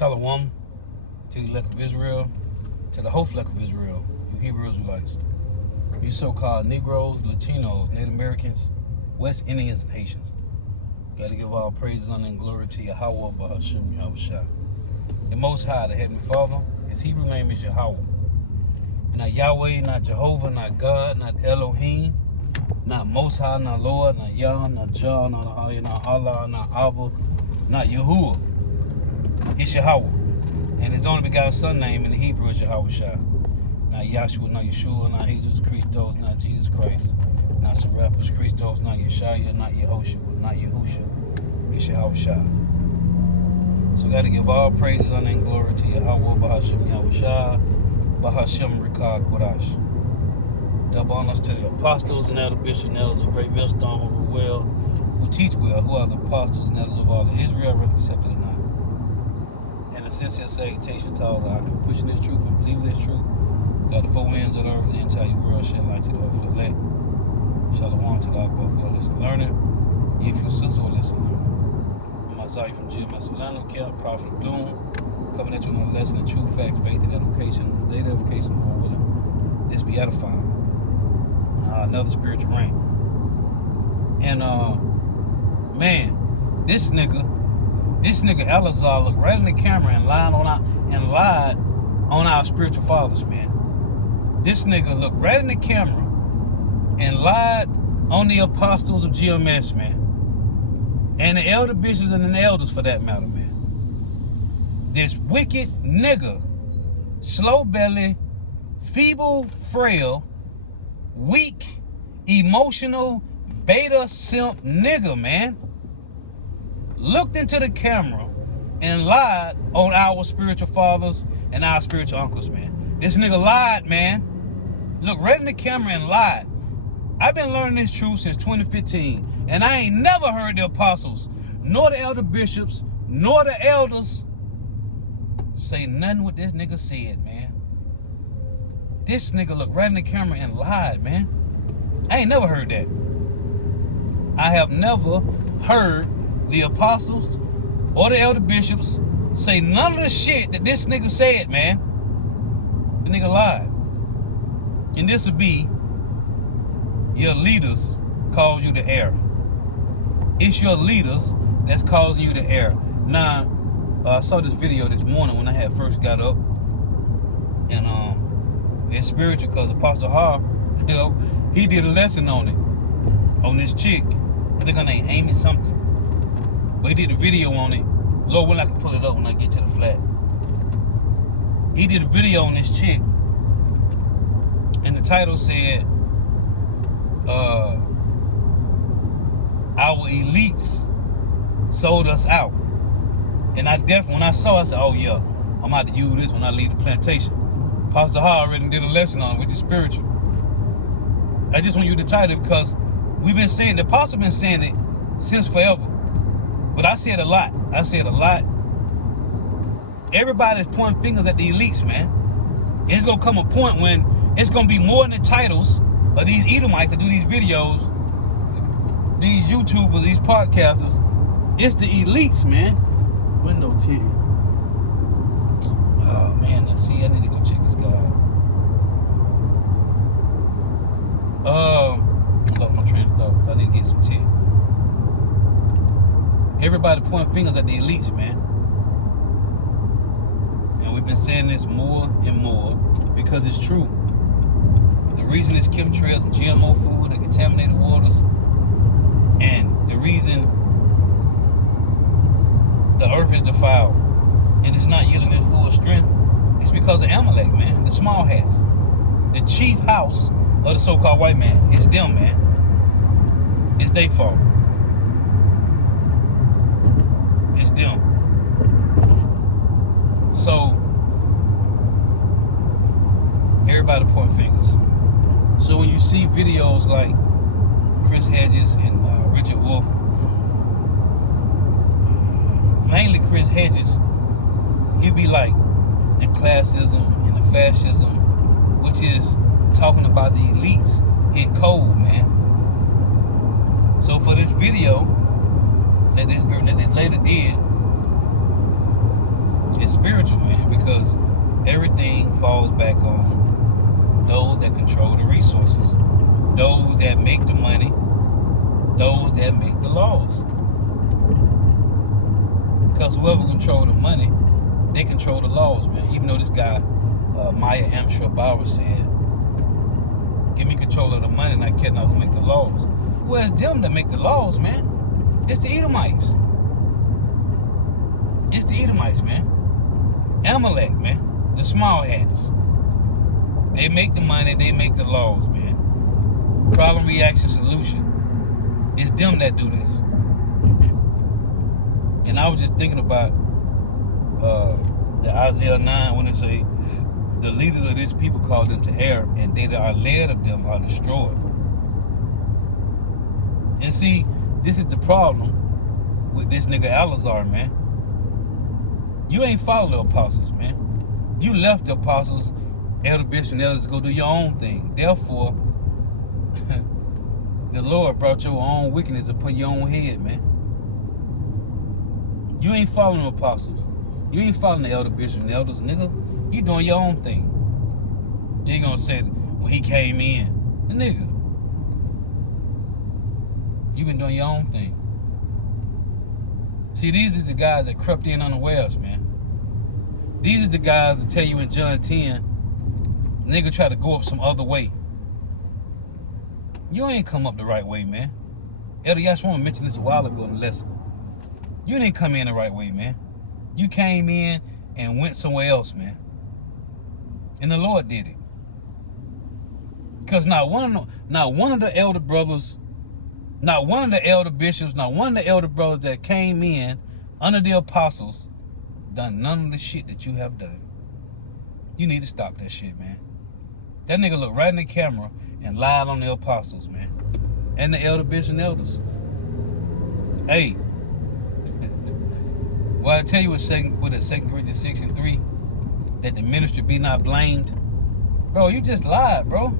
Shalom to the elect of Israel, to the whole flock of Israel, you Hebrew Israelites, you so-called Negroes, Latinos, Native Americans, West Indians, and Haitians. Got to give all praises, honor, and glory to Yahweh, Bahashim, Yahushua. The Most High, the Heavenly Father, his Hebrew name is Yahweh. Not Yahweh, not Jehovah, not God, not Elohim, not Most High, not Lord, not Yah, not Jah, not Ahaya, not Allah, not Abba, not Yahuwah. It's Yahweh. And his only begotten son name in the Hebrew is Yahushua. Not Yahshua, not Yeshua, not Jesus Christos, not Jesus Christ, not Serapis Christos, not Yeshua, not Yehoshua, not Yahusha. It's Yahushua. So we got to give all praises, honor, and glory to Yahweh, Bahashim, Yahushua, Bahashim, Rikah, Kodash. Double honors to the apostles and elder bishops and elders of Great Millstone who rule well, who teach well, who are the apostles and elders of all of Israel, whether accepted or not. And a sincere salutation to all the occupants pushing this truth and believing this truth. Got the four winds of the earth, the entire world, shed light to the earth for the elect. Shalom to the both who are listening learning. If you sister or listen learning. I'm Isaiah from GMS Orlando Camp, Prophet of Doom, coming at you with a lesson in truth, facts, faith, and edification, data edification, Lord willing. This be edifying. Another spiritual Rant. And man, this nigga Elazar looked right in the camera and lied on our spiritual fathers, man. This nigga looked right in the camera and lied on the apostles of GMS, man. And the elder bishops and the elders for that matter, man. This wicked nigga, slow belly, feeble, frail, weak, emotional, beta simp nigga, man, looked into the camera and lied on our spiritual fathers and our spiritual uncles, man. This nigga lied, man. Looked right in the camera and lied. I've been learning this truth since 2015, and I ain't never heard the apostles, nor the elder bishops, nor the elders say nothing what this nigga said, man. This nigga looked right in the camera and lied, man. I ain't never heard that. I have never heard the apostles or the elder bishops say none of the shit that this nigga said, man. The nigga lied. And this would be your leaders cause you to err. It's your leaders that's causing you to err. Now, I saw this video this morning when I had first got up. And it's spiritual because Apostle Har, you know, he did a lesson on it, on this chick. I think her name Amy something. But he did a video on it. Lord willing, I can pull it up when I get to the flat. He did a video on this chick. And the title said, our elites sold us out. And I definitely, when I saw it, I said, oh yeah, I'm about to use this when I leave the plantation. Pastor Hall already did a lesson on it, which is spiritual. I just want you to title it because we've been saying, the apostle been saying it since forever. But I said a lot. Everybody's pointing fingers at the elites, man. And it's gonna come a point when it's gonna be more than the titles of these Edomites that do these videos, these YouTubers, these podcasters. It's the elites, man. Window 10. Oh man, now see, I need to go check this guy out. I lost my train of thought because I need to get some tea. Everybody pointing fingers at the elites, man. And we've been saying this more and more because it's true. The reason is chemtrails and GMO food and contaminated waters, and the reason the earth is defiled and it's not yielding its full strength, it's because of Amalek, man, the small hats, the chief house of the so-called white man. It's them, man. It's their fault. It's them. So everybody point fingers. So when you see videos like Chris Hedges and Richard Wolf, mainly Chris Hedges, he'd be like the classism and the fascism, which is talking about the elites in code, man. So for this video that this lady did, It's spiritual, man, because everything falls back on those that control the resources, those that make the money, those that make the laws. Because whoever control the money, they control the laws, man. Even though this guy, Maya Amshar Bauer, said, give me control of the money and I care not who make the laws. Well, it's them that make the laws, man. It's the Edomites. It's the Edomites, man. Amalek, man. The small hats. They make the money, they make the laws, man. Problem, reaction, solution. It's them that do this. And I was just thinking about the Isaiah 9 when it say, the leaders of this people call them to err, and they that are led of them are destroyed. And see, this is the problem with this nigga Alazar, man. You ain't followed the apostles, man. You left the apostles, elder bishops, and elders to go do your own thing. Therefore, the Lord brought your own wickedness upon your own head, man. You ain't following the apostles. You ain't following the elder bishops and elders, nigga. You doing your own thing. They ain't gonna say when he came in, the nigga, you been doing your own thing. See, these is the guys that crept in unawares, man. These is the guys that tell you in John 10, nigga try to go up some other way. You ain't come up the right way, man. Elder Yashwan mentioned this a while ago in the lesson. You didn't come in the right way, man. You came in and went somewhere else, man. And the Lord did it. Because not one of the elder brothers, not one of the elder bishops, not one of the elder brothers that came in under the apostles done none of the shit that you have done. You need to stop that shit, man. That nigga looked right in the camera and lied on the apostles, man. And the elder bishops and elders. Hey. Well, I tell you what 2 Corinthians 6 and 3, that the ministry be not blamed. Bro, you just lied, bro.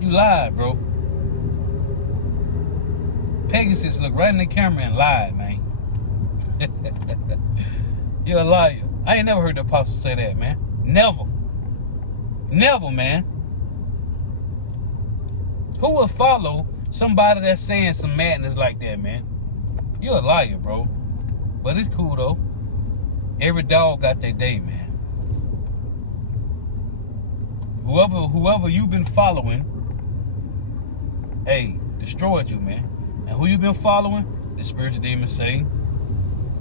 You lied, bro. Pegasus looked right in the camera and lied, man. You're a liar. I ain't never heard the apostle say that, man. Never. Never, man. Who will follow somebody that's saying some madness like that, man? You're a liar, bro. But it's cool, though. Every dog got their day, man. Whoever you've been following, hey, destroyed you, man. And who you been following? The spiritual demon Satan.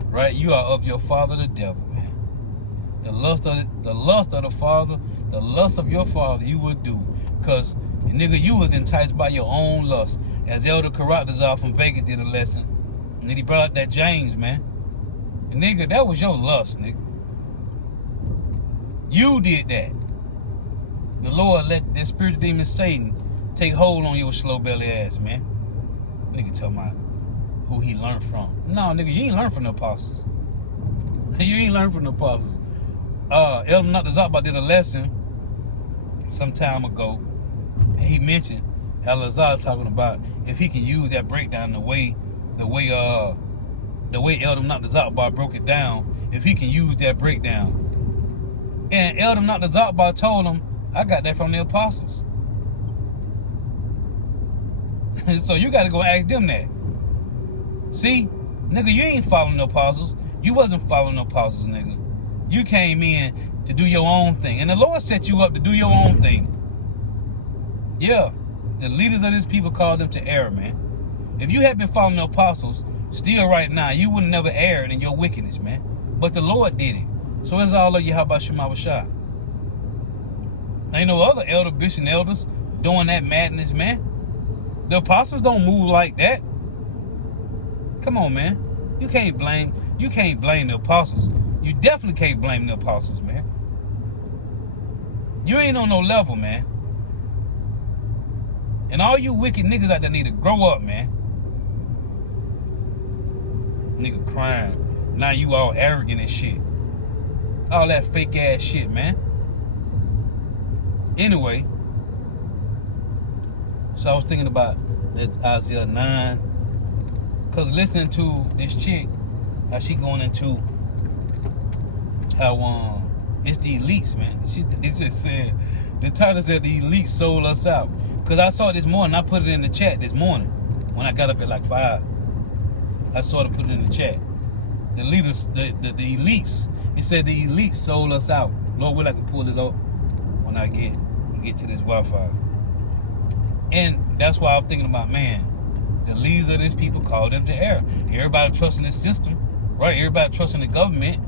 Right? You are of your father, the devil, man. The lust of the father, the lust of your father you would do. Because, nigga, you was enticed by your own lust. As Elder Karatazar from Vegas did a lesson. And then he brought up that James, man. And nigga, that was your lust, nigga. You did that. The Lord let that spiritual demon Satan take hold on your slow belly ass, man. Nigga talking about who he learned from. No, nigga, you ain't learned from the apostles. You ain't learned from the apostles. Elder Natazakba did a lesson some time ago, and he mentioned Elazar talking about if he can use that breakdown the way Elder Natazakba broke it down, if he can use that breakdown. And Elder Natazakba told him, I got that from the apostles. So you got to go ask them that. See, nigga, you ain't following the apostles. You wasn't following the apostles, nigga. You came in to do your own thing. And the Lord set you up to do your own thing. Yeah, the leaders of this people called them to error, man. If you had been following the apostles, still right now, you would never erred in your wickedness, man. But the Lord did it. So it's all of you. How about Shema Bashar? Ain't no other elder, bishop, and elders doing that madness, man. The apostles don't move like that. Come on, man. You can't blame the apostles. You definitely can't blame the apostles, man. You ain't on no level, man. And all you wicked niggas out there need to grow up, man. Nigga crying. Now you all arrogant and shit. All that fake ass shit, man. Anyway, so I was thinking about that Isaiah 9, because listening to this chick, how she going into how it's the elites, man. It just said, the title said the elites sold us out. Cause I saw it this morning. I put it in the chat this morning when I got up at like 5. I saw it put it in the chat. The leaders, the elites. It said the elites sold us out. Lord, will I can pull it up when I get to this Wi-Fi. And that's why I'm thinking about, man, the leaders of these people call them to error. Everybody trusting the system, right? Everybody trusting the government.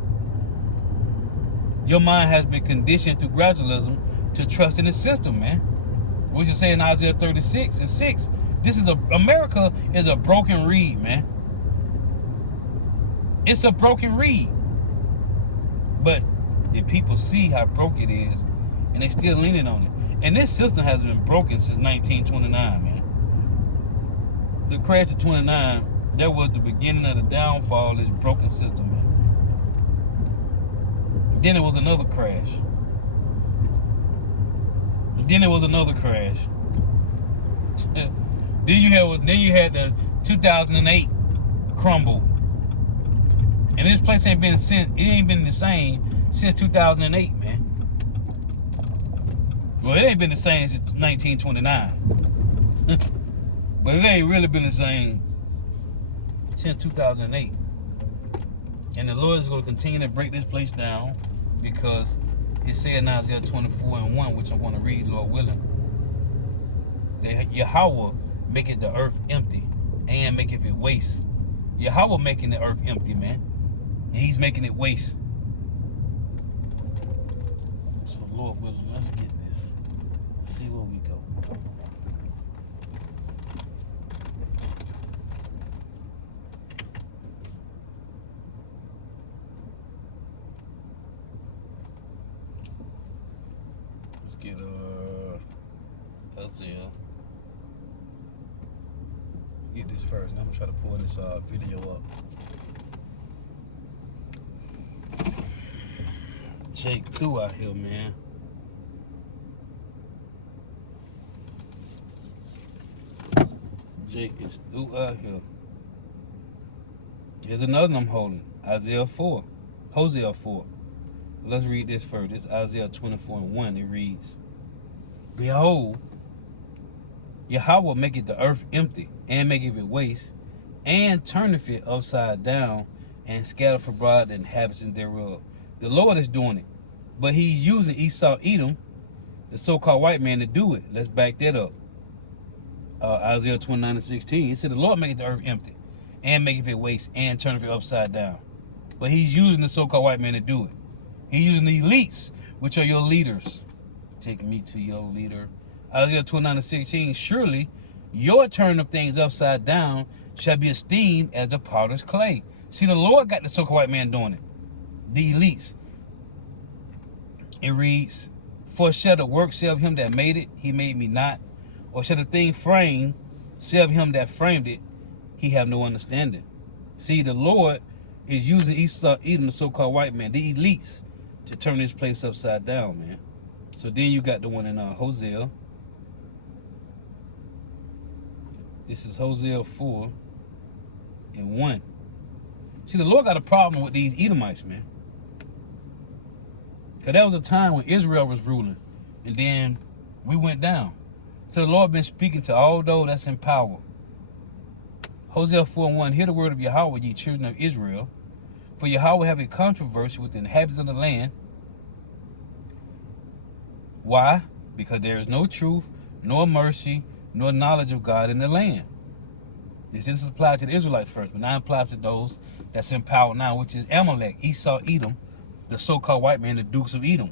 Your mind has been conditioned through gradualism to trust in the system, man. Which is saying in Isaiah 36:6. America is a broken reed, man. It's a broken reed. But if people see how broke it is, and they still leaning on it. And this system has been broken since 1929, man. The crash of 29, that was the beginning of the downfall of this broken system, man. Then it was another crash. Then it was another crash. then you had the 2008 crumble. And this place ain't been the same since 2008, man. Well, it ain't been the same since 1929. But it ain't really been the same since 2008. And the Lord is going to continue to break this place down, because it said in Isaiah 24:1, which I'm going to read, Lord willing, that Yahweh maketh the earth empty and maketh it waste. Yahweh making the earth empty, man. And he's making it waste. So Lord willing, let's get this. Let's see where we go. Let's get Isaiah. Get this first, and I'm gonna try to pull this video up. Jake through out here, man. Jake is through out here. Here's another one I'm holding. Hosea 4. Let's read this first. This is Isaiah 24:1. It reads, Behold, Yahweh maketh the earth empty, and maketh it waste, and turneth it upside down, and scattereth abroad the inhabitants thereof. The Lord is doing it, but he's using Esau, Edom, the so-called white man, to do it. Let's back that up. Isaiah 29:16. He said, the Lord maketh the earth empty, and maketh it waste, and turneth it upside down. But he's using the so-called white man to do it. He's using the elites, which are your leaders. Take me to your leader. Isaiah 29:16. Surely your turn of things upside down shall be esteemed as the potter's clay. See, the Lord got the so-called white man doing it. The elites. It reads, For shall the work say of him that made it, he made me not? Or shall the thing framed say of him that framed it, he have no understanding? See, the Lord is using Esau, Edom, the so-called white man, the elites, to turn this place upside down, man. So then you got the one in Hosea. This is Hosea 4:1. See, the Lord got a problem with these Edomites, man. Because that was a time when Israel was ruling, and then we went down. So the Lord been speaking to all those that's in power. Hosea 4:1, hear the word of Yahweh, ye children of Israel. For Yahweh have a controversy with the inhabitants of the land. Why? Because there is no truth, nor mercy, nor knowledge of God in the land. This is applied to the Israelites first, but now it applies to those that's in power now, which is Amalek, Esau, Edom, the so-called white man, the dukes of Edom.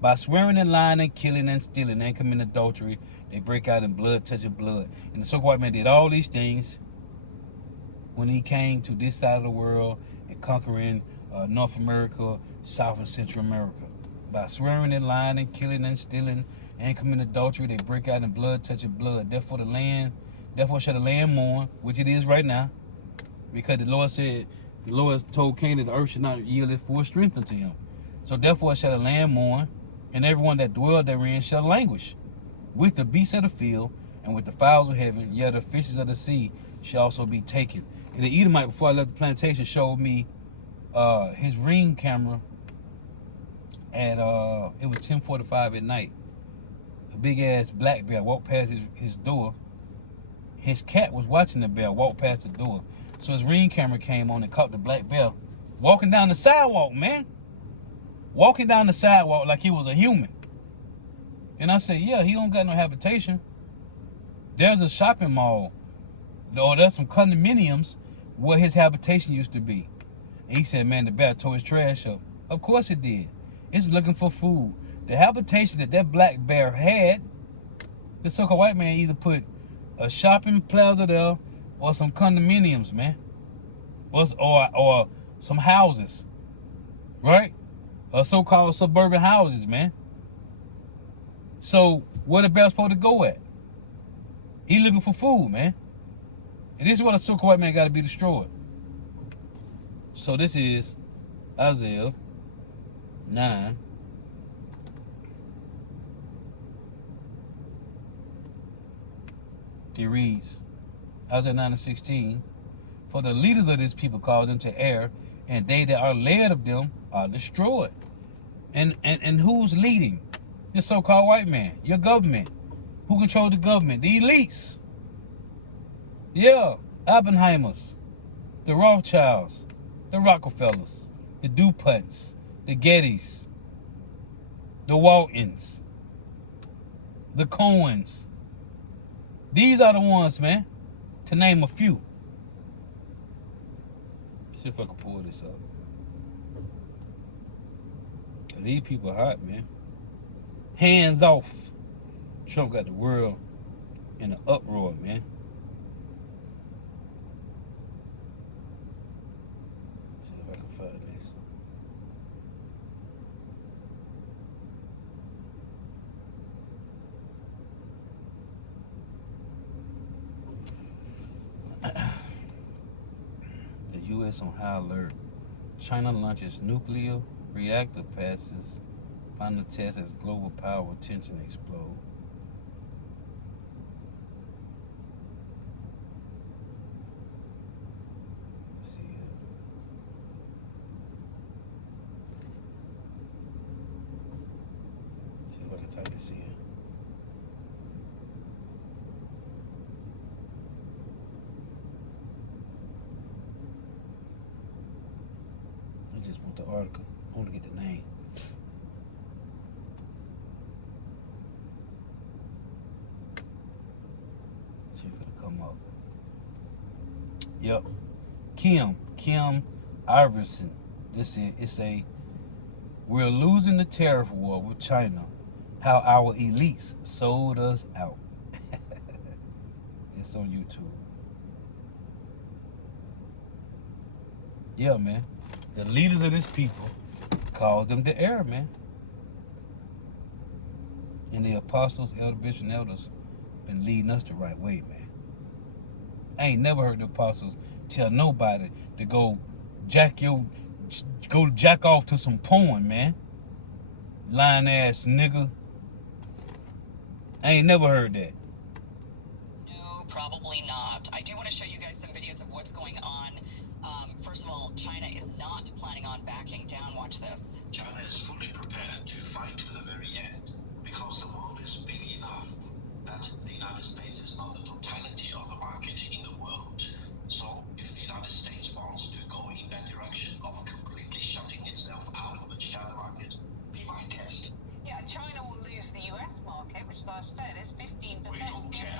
By swearing and lying and killing and stealing and committing adultery, they break out in blood, touching blood. And the so-called white man did all these things when he came to this side of the world and conquering North America, South and Central America. By swearing and lying and killing and stealing and committing adultery, they break out in blood, touching blood. Therefore shall the land mourn, which it is right now, because the Lord told Cain that the earth should not yield its full strength unto him. So therefore shall the land mourn, and everyone that dwell therein shall languish, with the beasts of the field and with the fowls of heaven, yet the fishes of the sea shall also be taken. And the Edomite, before I left the plantation, showed me his ring camera at it was 10:45 at night. A big ass black bear walked past his door. His cat was watching the bear walk past the door. So his Ring camera came on and caught the black bear walking down the sidewalk, man. Walking down the sidewalk like he was a human. And I said, yeah, he don't got no habitation. There's a shopping mall, or there's some condominiums where his habitation used to be. And he said, man, the bear tore his trash up. Of course it did. It's looking for food. The habitation that black bear had, the so-called white man either put a shopping plaza there or some condominiums, man. Or some houses, right? Or so-called suburban houses, man. So where the bear supposed to go at? He looking for food, man. And this is what a so-called white man got to be destroyed. So this is Isaiah 9. It reads, Isaiah 9:16, for the leaders of this people cause them to err, and they that are led of them are destroyed. And who's leading? The so-called white man, your government. Who control the government? The elites. Yeah, Oppenheimers, the Rothschilds, the Rockefellers, the DuPonts, the Gettys, the Waltons, the Cohens. These are the ones, man, to name a few. See if I can pull this up. These people are hot, man. Hands off. Trump got the world in an uproar, man. See if I can find this. The U.S. on high alert. China launches nuclear reactor, passes final test as global power tension explode. Let's see here. See if I can type this in. I just want the article. I want to get the name. See if it'll come up. Yep. Kim Iverson. We're losing the tariff war with China. How our elites sold us out. It's on YouTube. Yeah, man. The leaders of this people caused them to err, man. And the apostles, elder bishops, and elders been leading us the right way, man. I ain't never heard the apostles tell nobody to go jack off to some porn, man. Lying ass nigga. I ain't never heard that. No, probably not. I do want to show you guys some videos of what's going on. First of all, China is not planning on backing down. Watch this. China is fully prepared to fight to the very end because the world is big enough that the United States is not the totality of the market in the world. So if the United States wants to go in that direction of completely shutting itself out of the China market, be my guest. Yeah, China will lose the US market, which, as I've said, is 15%. We don't care.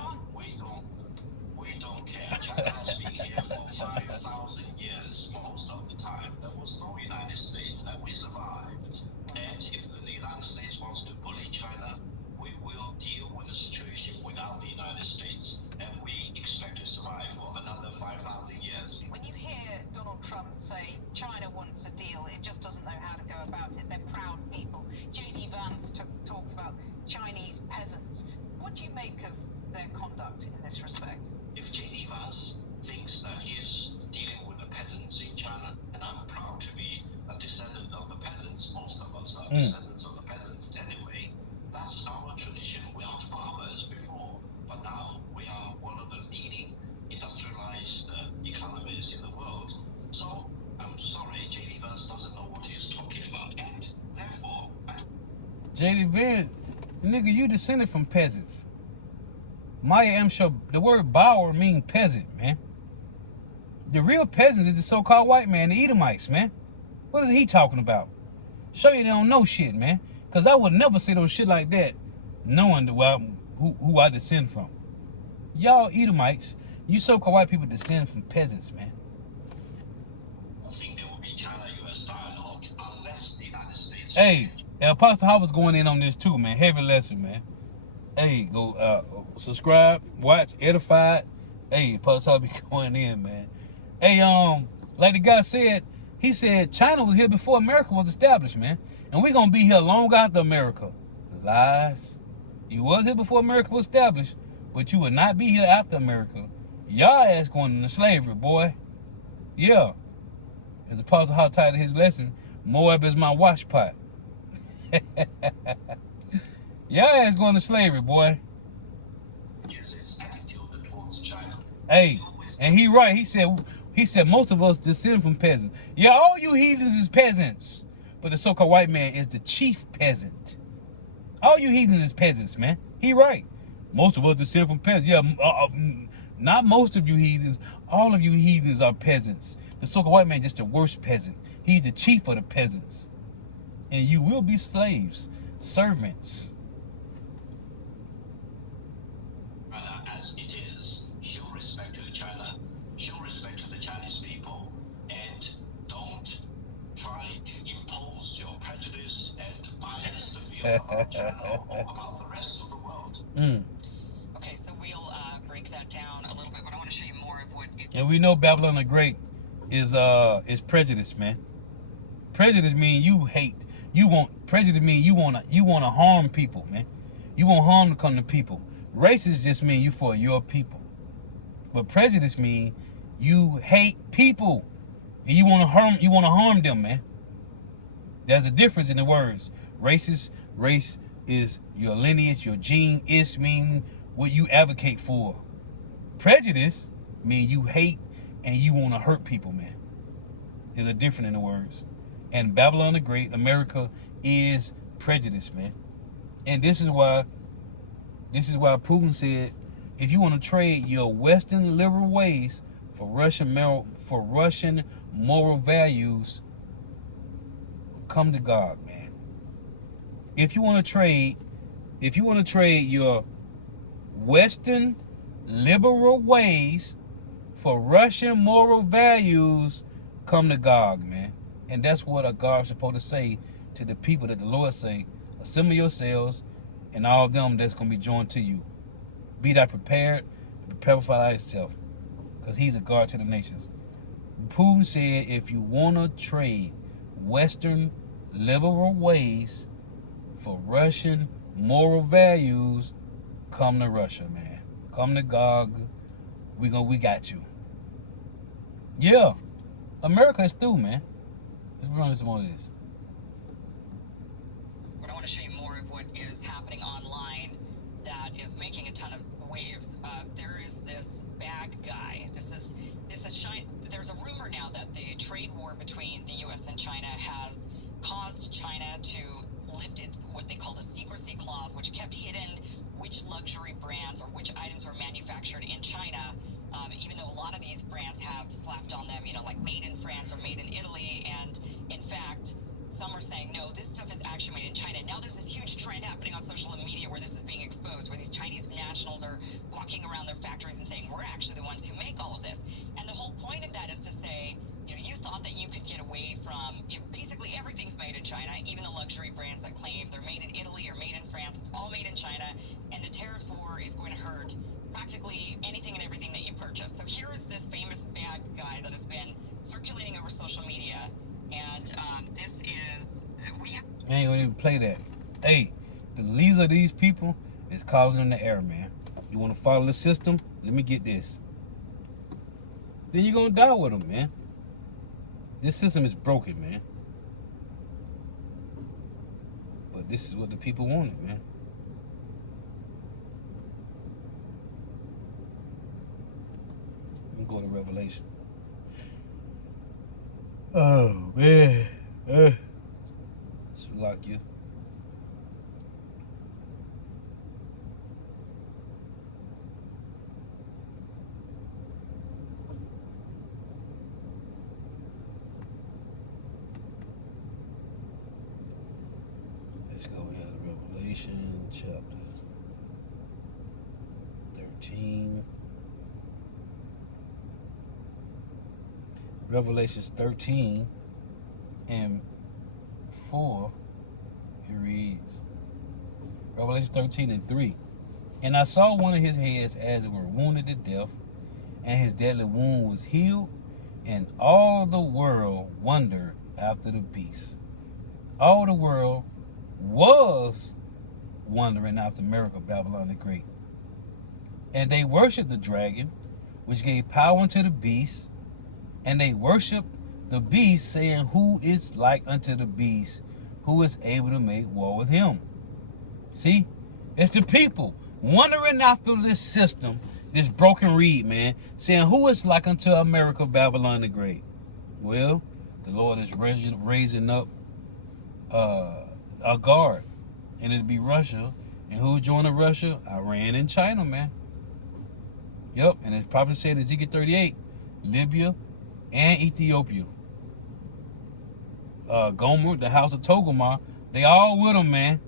We don't care. China has been here for 5,000 years most of the time. There was no United States and we survived. And if the United States wants to bully China, we will deal with the situation without the United States and we JD Van, nigga, you descended from peasants. Maya Amshaw, the word Bauer means peasant, man. The real peasants is the so-called white man, the Edomites, man. What is he talking about? Show you they don't know shit, man. Because I would never say those shit like that knowing who I descend from. Y'all Edomites, you so-called white people descend from peasants, man. I think there will be China-US dialogue unless the United States... Hey, Apostle Howard's going in on this too, man. Heavy lesson, man. Hey, go subscribe, watch, edified. Hey, Apostle Howard be going in, man. Hey, like the guy said, he said China was here before America was established, man. And we're going to be here long after America. Lies. You was here before America was established, but you would not be here after America. Y'all ass going into slavery, boy. Yeah. As Apostle Howard titled his lesson, Moab is my wash pot. Y'all ass going to slavery, boy. Its attitude towards China. Hey, and he right. He said most of us descend from peasants. Yeah, all you heathens is peasants. But the so-called white man is the chief peasant. All you heathens is peasants, man. He right. Most of us descend from peasants. Yeah, not most of you heathens. All of you heathens are peasants. The so-called white man is just the worst peasant. He's the chief of the peasants. And you will be slaves, servants. As it is, show respect to China, show respect to the Chinese people, and don't try to impose your prejudice and biased view about China or about the rest of the world. Okay, so we'll break that down a little bit, but I want to show you more of what... And we know Babylon the Great is prejudice, man. Prejudice mean you hate. Prejudice mean you wanna harm people, man. You want harm to come to people. Racist just mean you for your people. But prejudice mean you hate people and you wanna harm them, man. There's a difference in the words. Racist, race is your lineage, your gene. Is mean what you advocate for. Prejudice mean you hate and you wanna hurt people, man. There's a difference in the words. And Babylon the Great, America, is prejudice, man. And this is why Putin said, if you want to trade your Western liberal ways for Russian moral values, come to God, man. If you want to trade your Western liberal ways for Russian moral values, come to God, man. And that's what a God is supposed to say to the people that the Lord say, assemble yourselves and all of them that's going to be joined to you. Be thou prepared, prepare for thyself, because he's a God to the nations. Putin said, if you want to trade Western liberal ways for Russian moral values, come to Russia, man. Come to Gog. We got you. Yeah. America is through, man. Let's run this one of this. But I want to show you more of what is happening online that is making a ton of waves. There is this bag guy. There's a rumor now that the trade war between the U.S. and China has caused China to lift its what they called a secrecy clause, which kept hidden which luxury brands or which items were manufactured in China. Even though a lot of these brands have slapped on them, like made in France or made in Italy, and in fact, some are saying, no, this stuff is actually made in China. Now there's this huge trend happening on social media where this is being exposed, where these Chinese nationals are walking around their factories and saying, we're actually the ones who make all of this. And the whole point of that is to say, you thought that you could get away from, basically everything's made in China, even the luxury brands that claim they're made in Italy or made in France, it's all made in China, and the tariffs war is going to hurt practically anything and everything that you purchase. So here is this famous bag guy that has been circulating over social media, and this is I ain't gonna even play that. Hey, the leader of these people is causing them the error, man. You want to follow the system? Let me get this. Then you're gonna die with them, man. This system is broken, man. But this is what the people wanted, man. Let me go to Revelation. Oh, man. Lock you. Let's go here to Revelation chapter 13. Revelations 13 and 4. It reads, Revelation 13 and 3. And I saw one of his heads as it were wounded to death, and his deadly wound was healed, and all the world wondered after the beast. All the world was wondering after America, Babylon the Great. And they worshiped the dragon, which gave power unto the beast, and they worshiped the beast, saying, Who is like unto the beast, who is able to make war with him? See, it's the people wondering after this system, this broken reed, man, saying, Who is like unto America, Babylon the Great? Well, the Lord is raising up a guard, and it'll be Russia. And who's joining Russia? Iran and China, man. Yep, and it's probably said in Ezekiel 38, Libya and Ethiopia. Gomer, the house of Togomar, they all with them, man.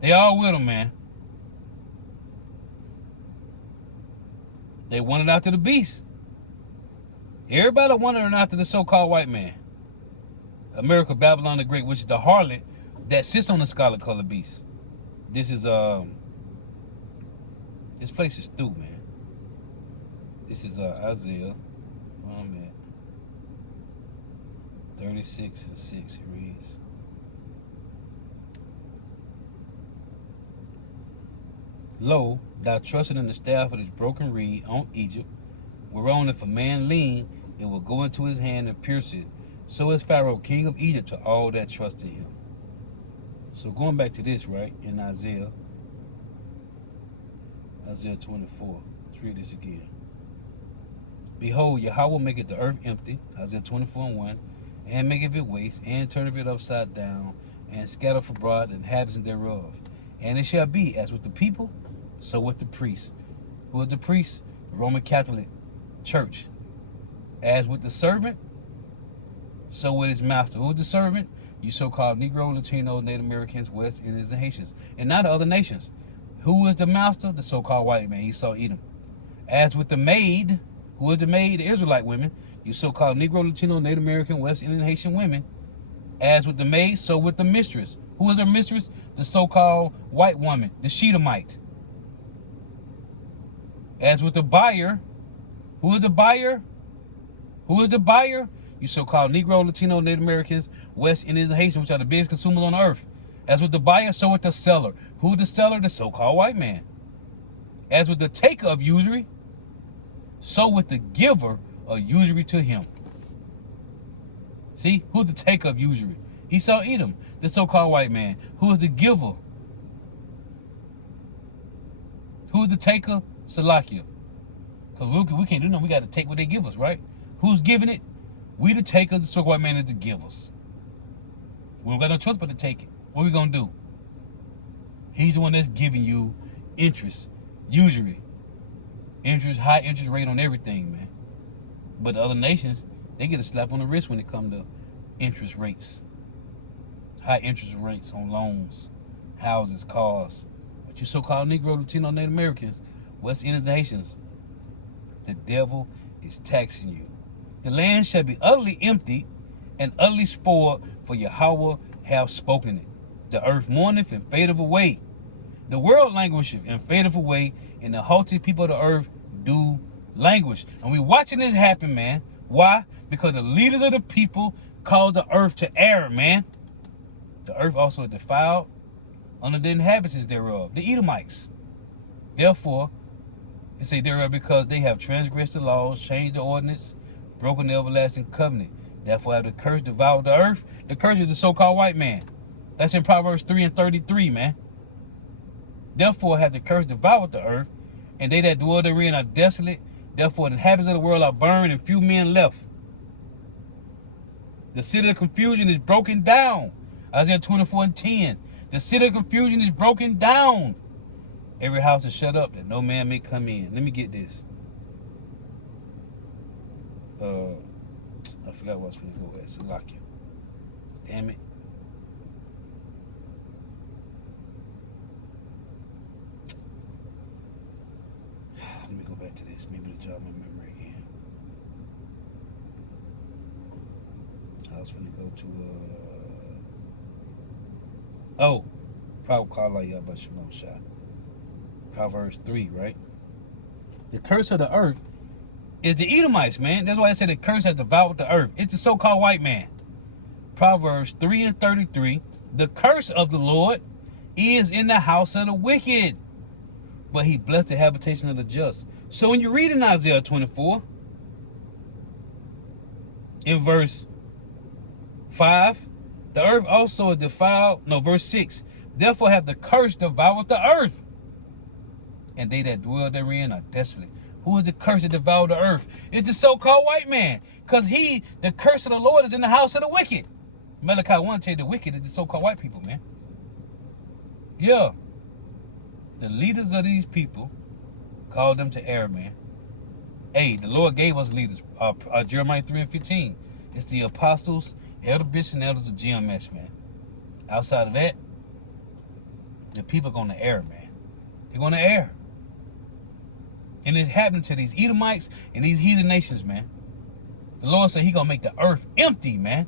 They all with them, man. They wanted after the beast. Everybody wondering after the so-called white man. America, Babylon the Great, which is the harlot that sits on the scarlet colored beast. This is this place is through, man. This is Isaiah. Where I'm at. 36 and 6. It reads, Lo, thou trusted in the staff of this broken reed on Egypt, whereon if a man lean, it will go into his hand and pierce it. So is Pharaoh, king of Egypt, to all that trust in him. So going back to this, right, in Isaiah 24. Let's read this again. Behold, Yahweh maketh the earth empty, Isaiah 24 and 1, and maketh it waste, and turneth it upside down, and scattereth abroad the inhabitants thereof. And it shall be as with the people, so with the priests. Who is the priest? The Roman Catholic Church. As with the servant, so with his master. Who is the servant? You so-called Negro, Latino, Native Americans, West Indians, and Haitians. And not the other nations. Who is the master? The so-called white man. Esau, Edom. As with the maid, who is the maid? The Israelite women. You so-called Negro, Latino, Native American, West Indian, Haitian women. As with the maid, so with the mistress. Who is her mistress? The so-called white woman, the Shedemite. As with the buyer, who is the buyer? Who is the buyer? You so-called Negro, Latino, Native Americans, West Indians, and Haitians, which are the biggest consumers on earth. As with the buyer, so with the seller. Who is the seller? The so-called white man. As with the taker of usury, so with the giver of usury to him. See, who's the taker of usury? Esau, Edom, the so-called white man. Who is the giver? Who is the taker? Salakia. Because we can't do nothing. We got to take what they give us, right? Who's giving it? We the takers. The so-called white man is the givers. We don't got no choice but to take it. What we going to do? He's the one that's giving you interest, usury. Interest, high interest rate on everything, man. But the other nations, they get a slap on the wrist when it comes to interest rates. High interest rates on loans, houses, cars. But you so-called Negro, Latino, Native Americans, West Indians, and Haitians, the devil is taxing you. The land shall be utterly empty and utterly spoiled, for Yahweh hath spoken it. The earth mourneth and fadeth away. The world languisheth and fadeth away, and the haughty people of the earth do languish. And we watching this happen, man. Why? Because the leaders of the people cause the earth to err, man. The earth also is defiled under the inhabitants thereof, the Edomites. Therefore, it say thereof, because they have transgressed the laws, changed the ordinance, broken the everlasting covenant. Therefore have the curse devoured the earth. The curse is the so-called white man. That's in Proverbs 3 and 33, man. Therefore have the curse devoured the earth, and they that dwell therein are desolate. Therefore the inhabitants of the world are burned, and few men left. The city of confusion is broken down. Isaiah 24 and 10. The city of confusion is broken down. Every house is shut up that no man may come in. Let me get this. I forgot what I was going to go at. Salakia. Damn it. back to this. Maybe to jog my memory again. I was finna go to Proverbs 3, right? The curse of the earth is the Edomites, man. That's why I said the curse has devoured the earth. It's the so-called white man. Proverbs 3 and 33. The curse of the Lord is in the house of the wicked, but he blessed the habitation of the just. So when you read in Isaiah 24, in verse 5, the earth also is defiled. No, verse 6. Therefore hath the curse devoured the earth, and they that dwell therein are desolate. Who is the curse that devoured the earth? It's the so-called white man. Because the curse of the Lord is in the house of the wicked. Malachi 1 tell you the wicked is the so-called white people, man. Yeah. The leaders of these people called them to error, man. Hey, the Lord gave us leaders. Jeremiah 3 and 15. It's the apostles, elder bishops, and elders of GMS, man. Outside of that, the people are going to err, man. They're going to err. And it's happening to these Edomites and these heathen nations, man. The Lord said He going to make the earth empty, man.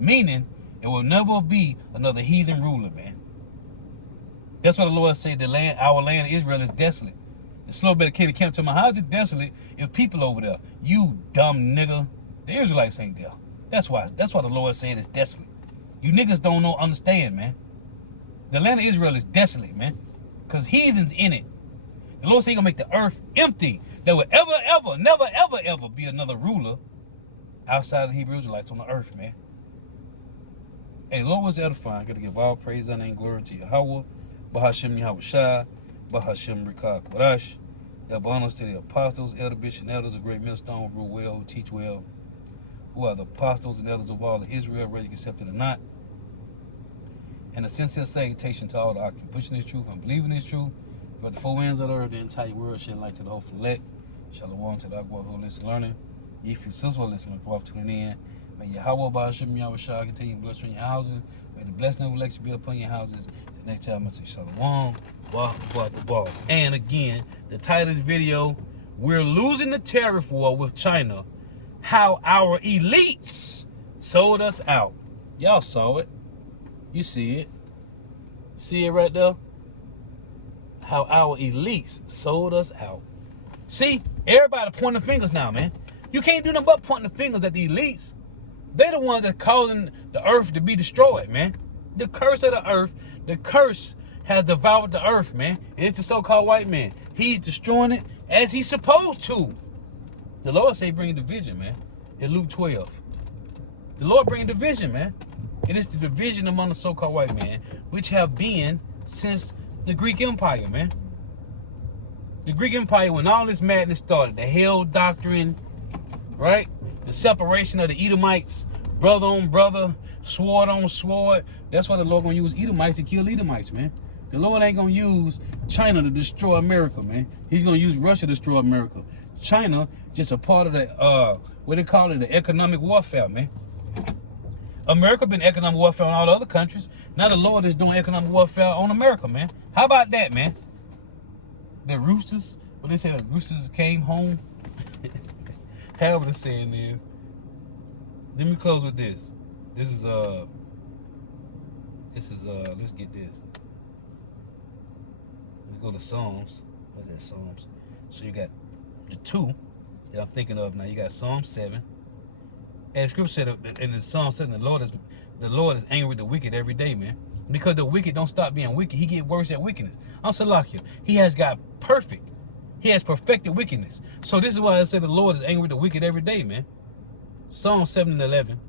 Meaning, it will never be another heathen ruler, man. That's what the Lord said. Our land, Israel, is desolate. The slow better kid came to my house. Is it desolate if people over there? You dumb nigga. The Israelites ain't there. That's why the Lord said it's desolate. You niggas don't understand, man. The land of Israel is desolate, man. Because heathens in it. The Lord said He gonna make the earth empty. There will never be another ruler outside of the Hebrew Israelites on the earth, man. Hey, Lord was edifying. Gotta give all praise, honor, and glory to Yahweh. Bahashem Yahweh Shai. Bahashem Rikah Kodash. The bonus to the apostles, elder bishops, and elders of great millstone, who rule well, who teach well, who are the apostles and elders of all of Israel, whether you accept it or not. And a sincere salutation to all the occupants pushing this truth and believing this truth. But the four winds of the earth, the entire world, shed light to the hopeful elect. Shalom to the Akbar who listen learning. If you sisters listening, for tuning in. May Yahweh Bahashem Yahweh Shah continue to bless you in your houses. May the blessing of election be upon your houses. The next time I say Shalom. And again, the title of this video, we're losing the tariff war with China. How our elites sold us out. Y'all saw it. You see it. See it right there? How our elites sold us out. See, everybody pointing fingers now, man. You can't do nothing but pointing the fingers at the elites. They're the ones that causing the earth to be destroyed, man. The curse of the earth, the curse has devoured the earth, man. It's the so-called white man. He's destroying it as he's supposed to. The Lord say bring division, man. In Luke 12. The Lord bring division, man. It is the division among the so-called white man, which have been since the Greek Empire, man. The Greek Empire, when all this madness started, the hell doctrine, right? The separation of the Edomites, brother on brother, sword on sword. That's why the Lord gonna use Edomites to kill Edomites, man. The Lord ain't gonna use China to destroy America, man. He's gonna use Russia to destroy America. China just a part of the what they call it, the economic warfare, man. America been economic warfare on all the other countries. Now the Lord is doing economic warfare on America, man. How about that, man? The roosters, what they say, the roosters came home. However the saying is. Let me close with this. This is let's get this. Let's go to Psalms. What's that, Psalms? So you got the two that I'm thinking of now. You got Psalm 7. And Scripture said in the Psalm 7, the Lord is angry with the wicked every day, man. Because the wicked don't stop being wicked. He get worse at wickedness. I'm Salakia. He has got perfect. He has perfected wickedness. So this is why I said the Lord is angry with the wicked every day, man. Psalm 7 and 11.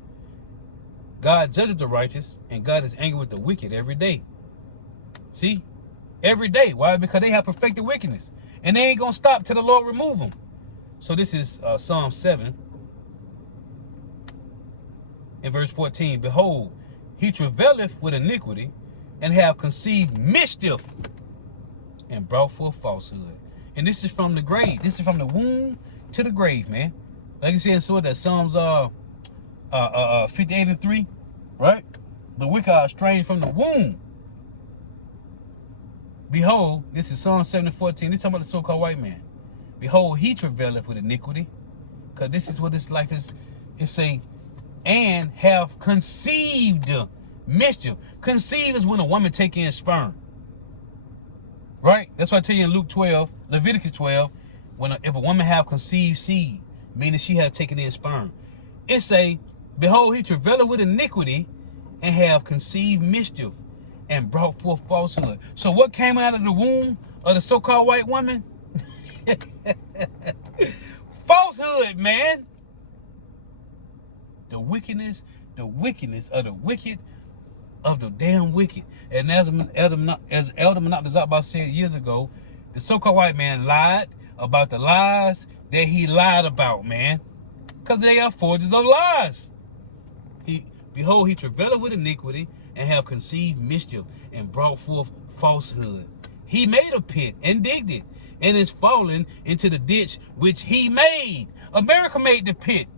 God judges the righteous, and God is angry with the wicked every day. See? Every day. Why? Because they have perfected wickedness. And they ain't going to stop till the Lord remove them. So this is Psalm 7. In verse 14, behold, he travaileth with iniquity, and have conceived mischief, and brought forth falsehood. And this is from the grave. This is from the womb to the grave, man. Like you said, so that Psalms 58 and 3, right? The wicked are estranged from the womb. Behold, this is Psalm 7 and 14. This is talking about the so-called white man. Behold, he travaileth with iniquity. Because this is what this life is. It's saying, and have conceived mischief. Conceive is when a woman take in sperm. Right? That's why I tell you in Luke 12, Leviticus 12, if a woman have conceived seed, meaning she have taken in sperm. It say, behold, he travaileth with iniquity and have conceived mischief and brought forth falsehood. So what came out of the womb of the so-called white woman? Falsehood, man. The wickedness of the wicked of the damn wicked. And as Elder Menachezabah said years ago, the so-called white man lied about the lies that he lied about, man. Because they are forgers of lies. Behold, he travaileth with iniquity and have conceived mischief and brought forth falsehood. He made a pit and digged it and is fallen into the ditch which he made. America made the pit.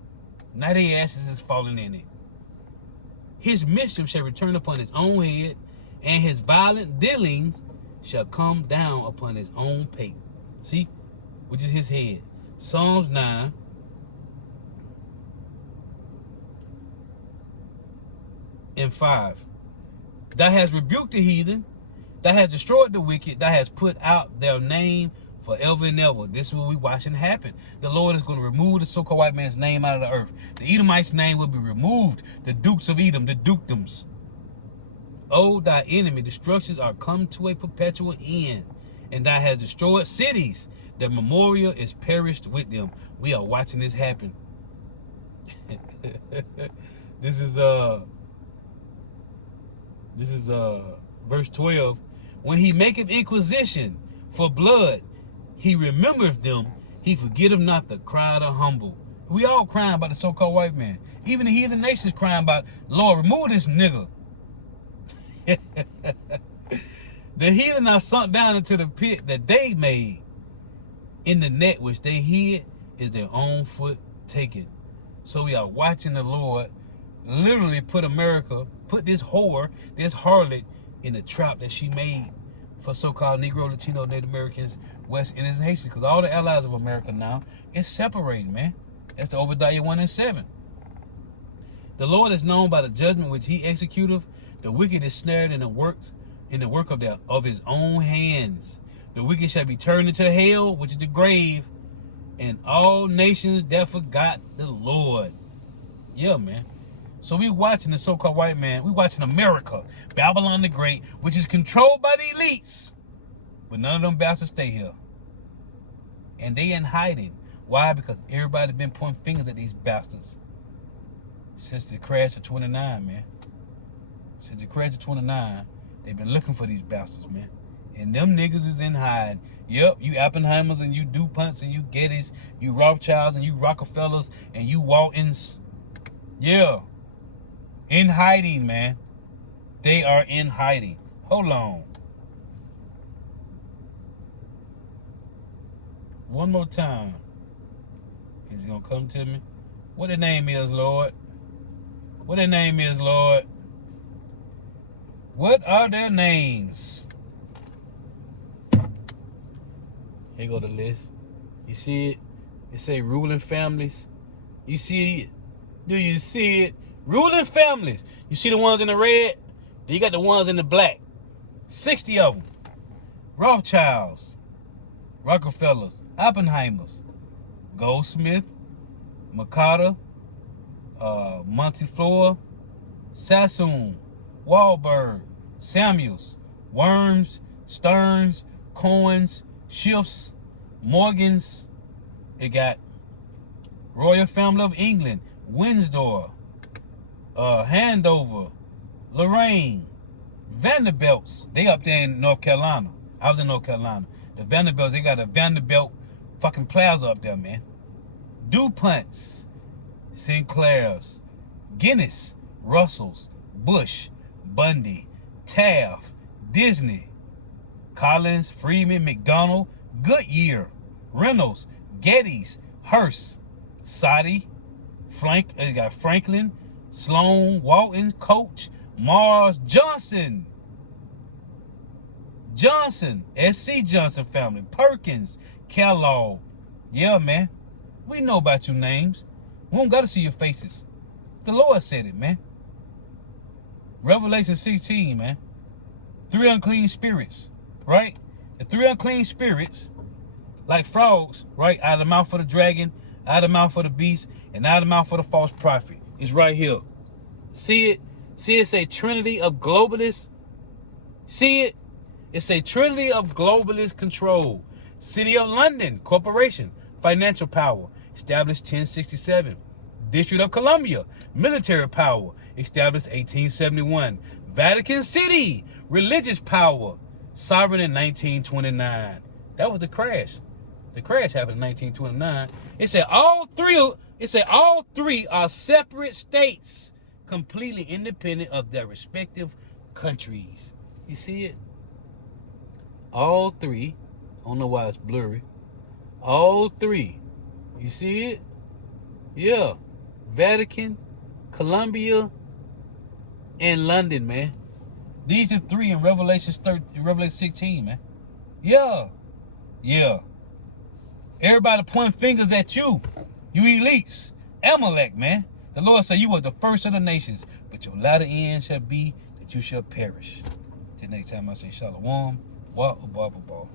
Now their asses is falling in it. His mischief shall return upon his own head, and his violent dealings shall come down upon his own pate. See? Which is his head. Psalms 9. And 5. Thou hast rebuked the heathen, thou hast destroyed the wicked, thou hast put out their name forever and ever. This is what we watching happen. The Lord is going to remove the so-called white man's name out of the earth. The Edomites' name will be removed. The dukes of Edom, the dukedoms. O thy enemy, destructions are come to a perpetual end, and thou hast destroyed cities. The memorial is perished with them. We are watching this happen. This is verse 12. When he maketh inquisition for blood, he remembereth them. He forgetteth not the cry of the humble. We all crying about the so-called white man. Even the heathen nations crying about, Lord, remove this nigga. The heathen are sunk down into the pit that they made. In the net which they hid is their own foot taken. So we are watching the Lord literally put this whore, this harlot, in the trap that she made for so-called Negro, Latino, Native Americans, West Indians, and Haitians. Because all the allies of America now is separated, man. That's the Obadiah 1 and 7. The Lord is known by the judgment which he executeth. The wicked is snared in the work of his own hands. The wicked shall be turned into hell, which is the grave, and all nations that forgot the Lord. Yeah, man. So we watching the so-called white man. We watching America, Babylon the Great, which is controlled by the elites. But none of them bastards stay here. And they in hiding. Why? Because everybody been pointing fingers at these bastards since the crash of 29, man. Since the crash of 29, they've been looking for these bastards, man. And them niggas is in hide. Yep, you Oppenheimers and you DuPonts and you Gettys, you Rothschilds and you Rockefellers and you Waltons. Yeah. In hiding, man. They are in hiding. Hold on. One more time. Is he gonna come to me? What their name is, Lord? What their name is, Lord? What are their names? Here go the list. You see it? It say ruling families. You see it? Do you see it? Ruling families. You see the ones in the red? Then you got the ones in the black. 60 of them. Rothschilds, Rockefellers, Oppenheimers, Goldsmith, Mercader, Montefiore, Sassoon, Wahlberg, Samuels, Worms, Stearns, Cohens, Schiffs, Morgans. It got Royal Family of England, Windsor, Handover, Lorraine, Vanderbilts. They up there in North Carolina. I was in North Carolina. The Vanderbilts, they got a Vanderbilt fucking plaza up there, man. DuPonts, Sinclairs, Guinness, Russells, Bush, Bundy, Taft, Disney, Collins, Freeman, McDonald, Goodyear, Reynolds, Gettys, Hearst, Soddy, they got Franklin, Sloan, Walton, Coach, Mars, Johnson, SC Johnson family, Perkins, Kellogg, Yeah, man. We know about your names. We don't got to see your faces. The Lord said it, man. Revelation 16, man. 3 unclean spirits, right? The 3 unclean spirits, like frogs, right? Out of the mouth of the dragon, out of the mouth of the beast, and out of the mouth of the false prophet. It's right here. See it? See it's a trinity of globalists. See it? It's a trinity of globalist control. City of London Corporation, financial power, established 1067. District of Columbia, military power, established 1871. Vatican City, religious power, sovereign in 1929. That was the crash. The crash happened in 1929. It said all three are separate states, completely independent of their respective countries. You see it? All three. I don't know why it's blurry. All three. You see it? Yeah. Vatican, Columbia, and London, man. These are 3 in Revelation 16, man. Yeah. Yeah. Everybody pointing fingers at you. You elites. Amalek, man. The Lord said you were the first of the nations, but your latter end shall be that you shall perish. Till next time I say shalom. Wa, ba, ba, ba.